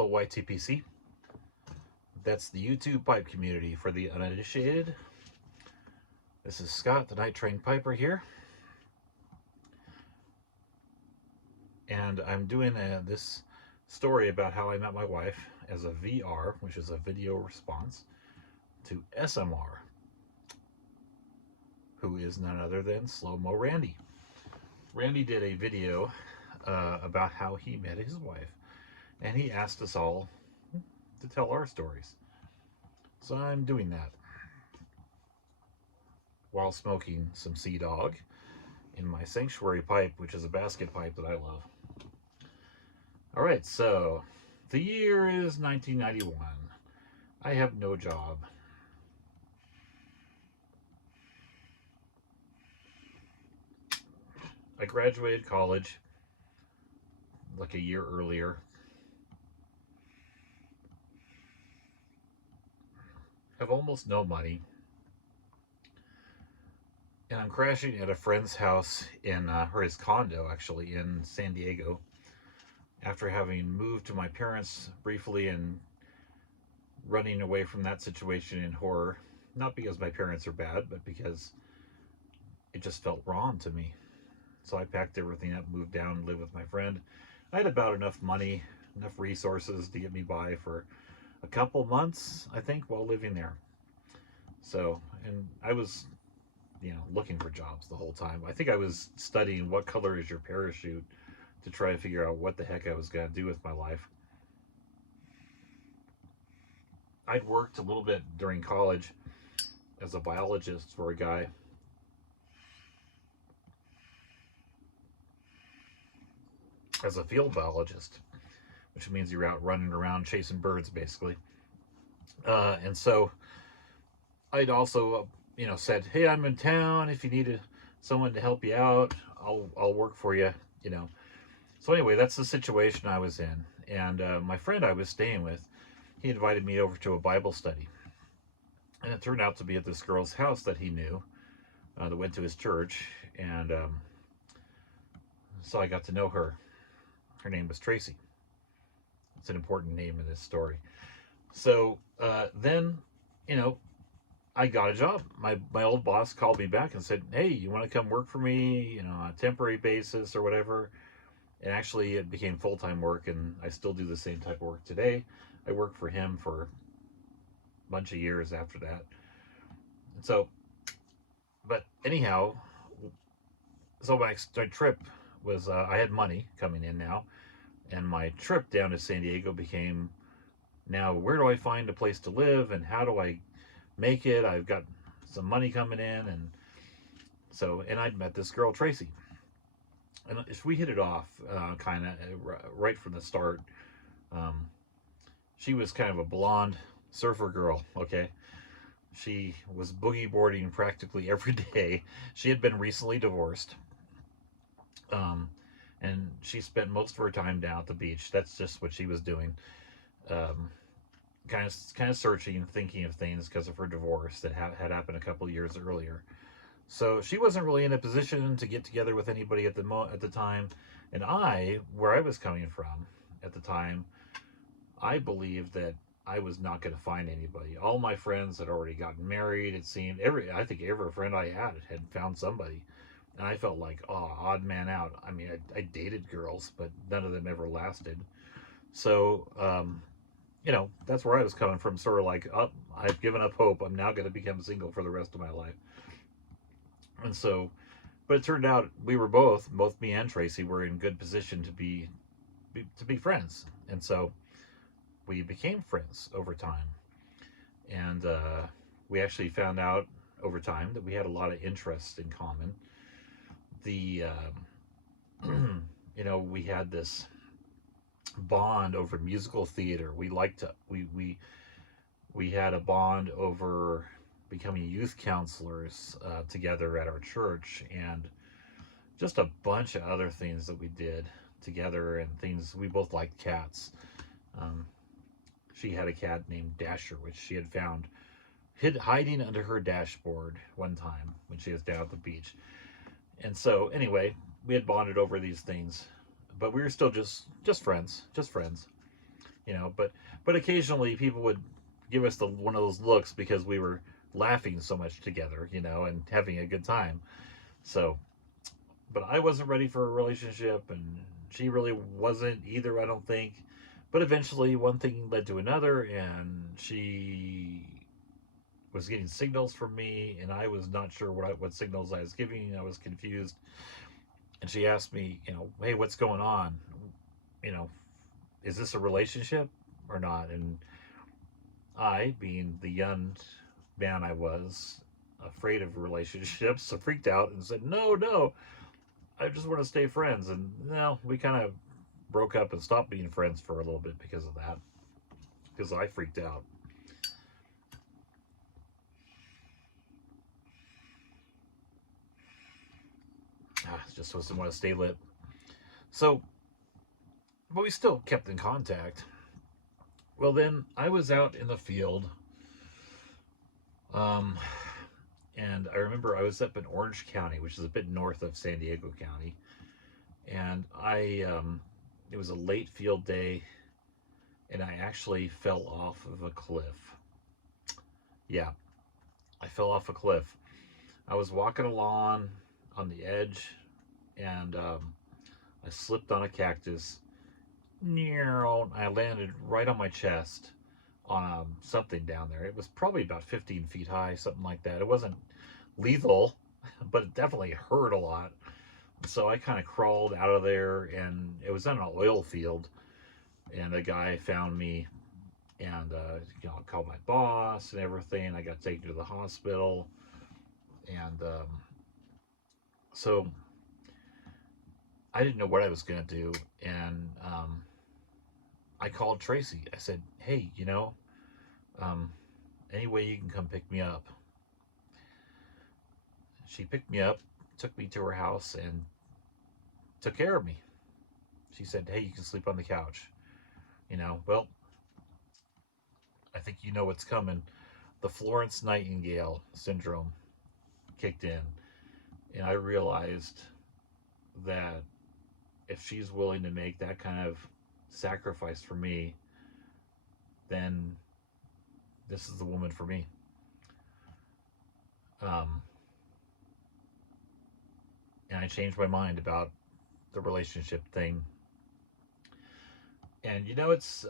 Hello, YTPC. That's the YouTube pipe community for the uninitiated. This is Scott, the Night Train Piper here. And I'm doing this story about how I met my wife as a VR, which is a video response, to SMR, who is none other than Slow Mo Randy. Randy did a video about how he met his wife, and he asked us all to tell our stories. So I'm doing that while smoking some Sea Dog in my Sanctuary pipe, which is a basket pipe that I love. All right, so the year is 1991. I have no job. I graduated college like a year earlier. Have almost no money. And I'm crashing at a friend's house or his condo actually, in San Diego, after having moved to my parents briefly and running away from that situation in horror. Not because my parents are bad, but because it just felt wrong to me. So I packed everything up, moved down, and lived with my friend. I had about enough money, enough resources to get me by for a couple months, I think, while living there. So, and I was, looking for jobs the whole time. I think I was studying what color is your parachute to try to figure out what the heck I was going to do with my life. I'd worked a little bit during college as a biologist for a guy. As a field biologist, which means you're out running around chasing birds, basically. And so I'd also, said, "Hey, I'm in town. If you needed someone to help you out, I'll work for you." You know. So anyway, that's the situation I was in, and my friend I was staying with, he invited me over to a Bible study, and it turned out to be at this girl's house that he knew, that went to his church, and so I got to know her. Her name was Tracy. It's an important name in this story. So then, you know, I got a job. My old boss called me back and said, "Hey, you want to come work for me? On a temporary basis or whatever." And actually, it became full time work, and I still do the same type of work today. I worked for him for a bunch of years after that. And so, but anyhow, so my trip was I had money coming in now, and my trip down to San Diego became, now where do I find a place to live and how do I make it? I've got some money coming in, and so, and I'd met this girl Tracy, and if we hit it off kind of right from the start. Um, she was kind of a blonde surfer girl. Okay, she was boogie boarding practically every day. She had been recently divorced, um, and she spent most of her time down at the beach. That's just what she was doing. Um, kind of searching, thinking of things because of her divorce that had happened a couple of years earlier. So she wasn't really in a position to get together with anybody at the time, and where I was coming from at the time, I believed that I was not going to find anybody. All my friends had already gotten married. It seemed I think every friend I had found somebody, and I felt like, oh, odd man out. I mean, I dated girls, but none of them ever lasted. So, that's where I was coming from. Sort of like, oh, I've given up hope. I'm now going to become single for the rest of my life. And so, but it turned out we were both me and Tracy were in good position to be friends, and so we became friends over time. And we actually found out over time that we had a lot of interests in common. The we had this bond over musical theater. We liked to we had a bond over becoming youth counselors together at our church, and just a bunch of other things that we did together, and things we both liked cats. Um, she had a cat named Dasher, which she had found hiding under her dashboard one time when she was down at the beach. And so, anyway, we had bonded over these things, but we were still just friends, but occasionally people would give us the one of those looks because we were laughing so much together, and having a good time. So, but I wasn't ready for a relationship, and she really wasn't either, I don't think. But eventually, one thing led to another, and she was getting signals from me, and I was not sure what signals I was giving. I was confused, and she asked me, hey, what's going on? You know, is this a relationship or not? And I, being the young man I was, afraid of relationships, so freaked out and said, no, no, I just want to stay friends. And we kind of broke up and stopped being friends for a little bit because of that, because I freaked out. Just wasn't want to stay lit. So, but we still kept in contact. Well, then I was out in the field, um, and I remember I was up in Orange County, which is a bit north of San Diego County, and it was a late field day, and I actually fell off of a cliff. Yeah, I fell off a cliff. I was walking along on the edge, and I slipped on a cactus. I landed right on my chest on something down there. It was probably about 15 feet high, something like that. It wasn't lethal, but it definitely hurt a lot. So I kind of crawled out of there, and it was in an oil field. And a guy found me, and called my boss and everything. I got taken to the hospital, and so I didn't know what I was gonna do, and I called Tracy. I said, "Hey, um, any way you can come pick me up?" She picked me up, took me to her house, and took care of me. She said, "Hey, you can sleep on the couch." Well, I think you know what's coming. The Florence Nightingale syndrome kicked in, and I realized that if she's willing to make that kind of sacrifice for me, then this is the woman for me. Um, and I changed my mind about the relationship thing. And it's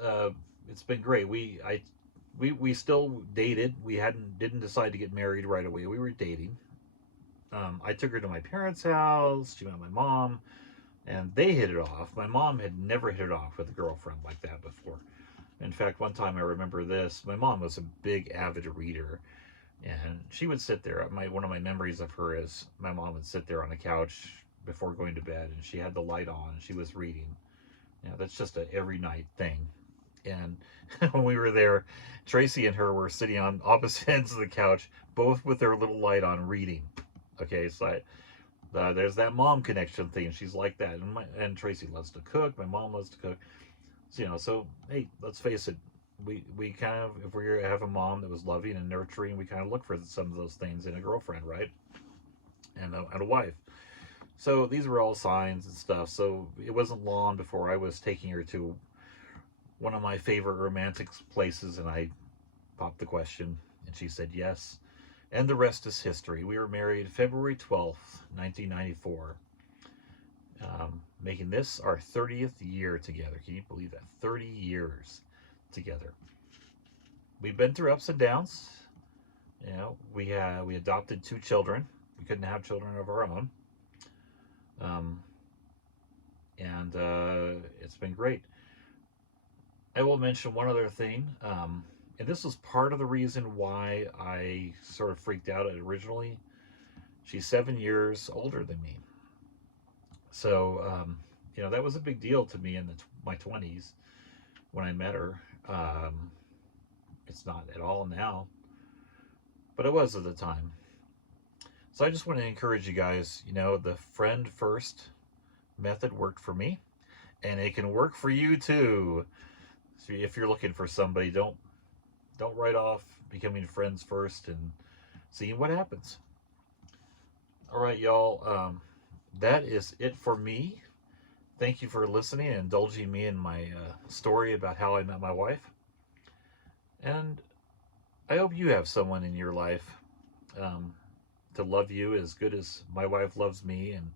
been great. We still dated. We didn't decide to get married right away. We were dating. I took her to my parents' house. She met my mom, and they hit it off. My mom had never hit it off with a girlfriend like that before. In fact, one time I remember this. My mom was a big avid reader, and she would sit there. One of my memories of her is my mom would sit there on the couch before going to bed, and she had the light on, and she was reading. That's just a every night thing. And when we were there, Tracy and her were sitting on opposite ends of the couch, both with their little light on, reading. Okay, so there's that mom connection thing. She's like that, and Tracy loves to cook. My mom loves to cook. So hey, let's face it. We kind of, if we have a mom that was loving and nurturing, we kind of look for some of those things in a girlfriend, right? And a wife. So these were all signs and stuff. So it wasn't long before I was taking her to one of my favorite romantic places, and I popped the question, and she said yes. And the rest is history. We were married February 12th, 1994, making this our 30th year together. Can you believe that? 30 years together. We've been through ups and downs. We adopted 2 children. We couldn't have children of our own, um, and it's been great. I will mention one other thing, and this was part of the reason why I sort of freaked out originally. She's 7 years older than me, so that was a big deal to me in my 20s when I met her. Um, it's not at all now, but it was at the time. So I just want to encourage you guys. The friend first method worked for me, and it can work for you too. So if you're looking for somebody, don't write off becoming friends first and seeing what happens. All right, y'all. That is it for me. thank you for listening and indulging me in my story about how I met my wife. And I hope you have someone in your life um, to love you as good as my wife loves me, and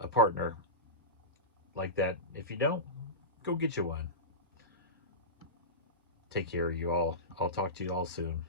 a partner like that. If you don't, go get you one. Take care of you all. I'll talk to you all soon.